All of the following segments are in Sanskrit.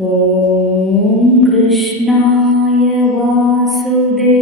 ॐ कृष्णाय वासुदेवाय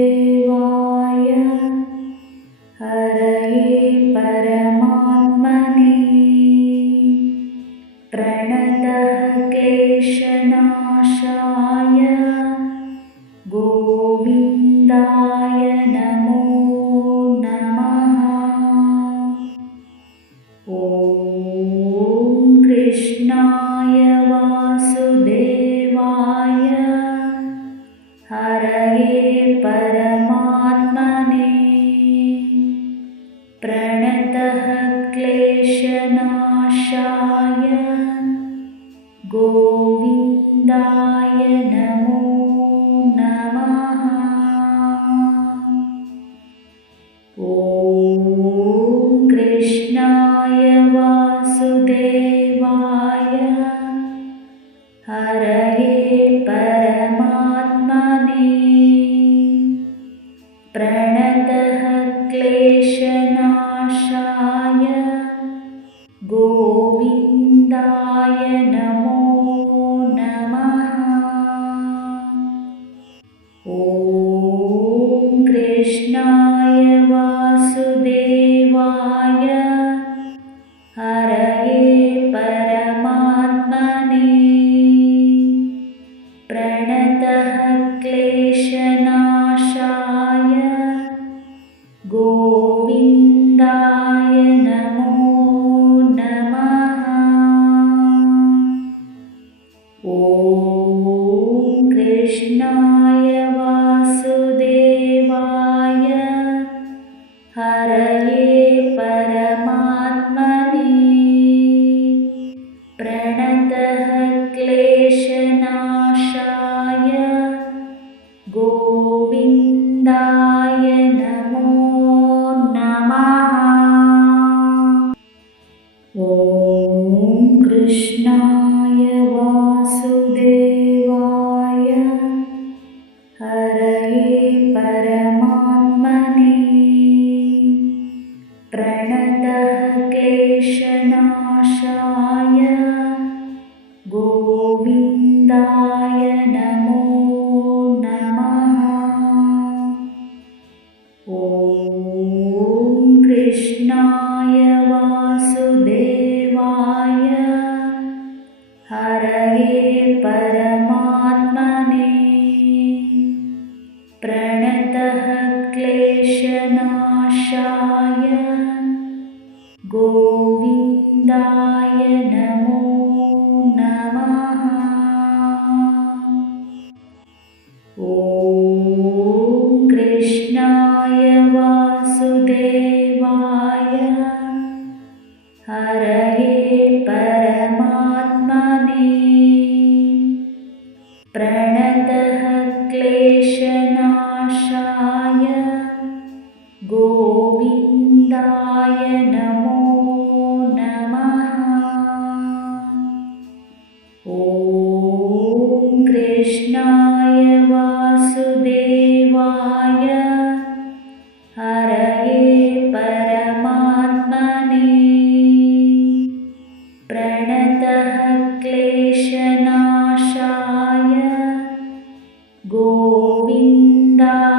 गोविन्दाय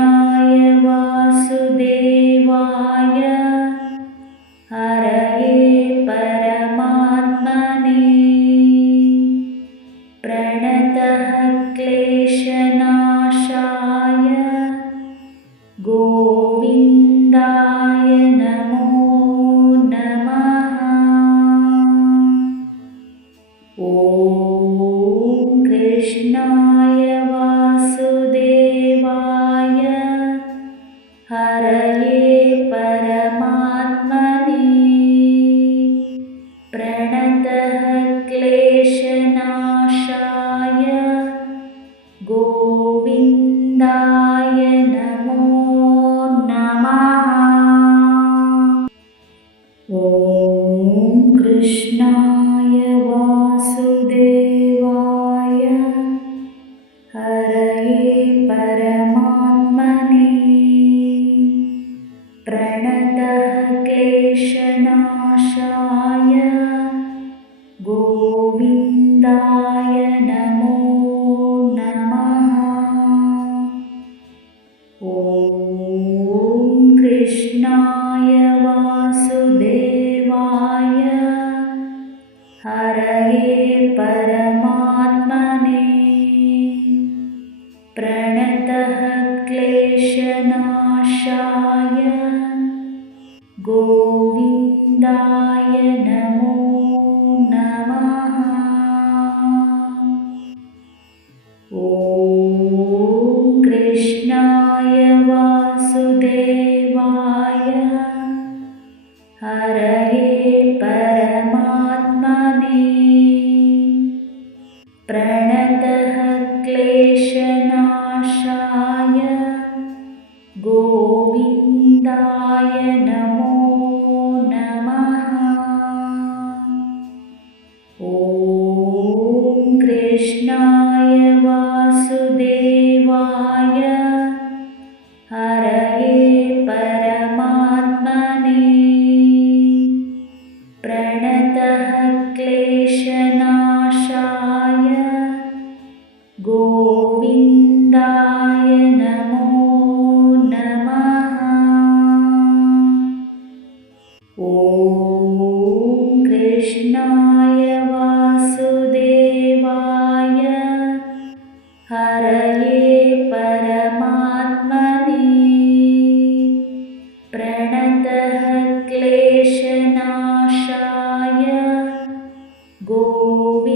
Lord. हरये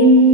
Amen.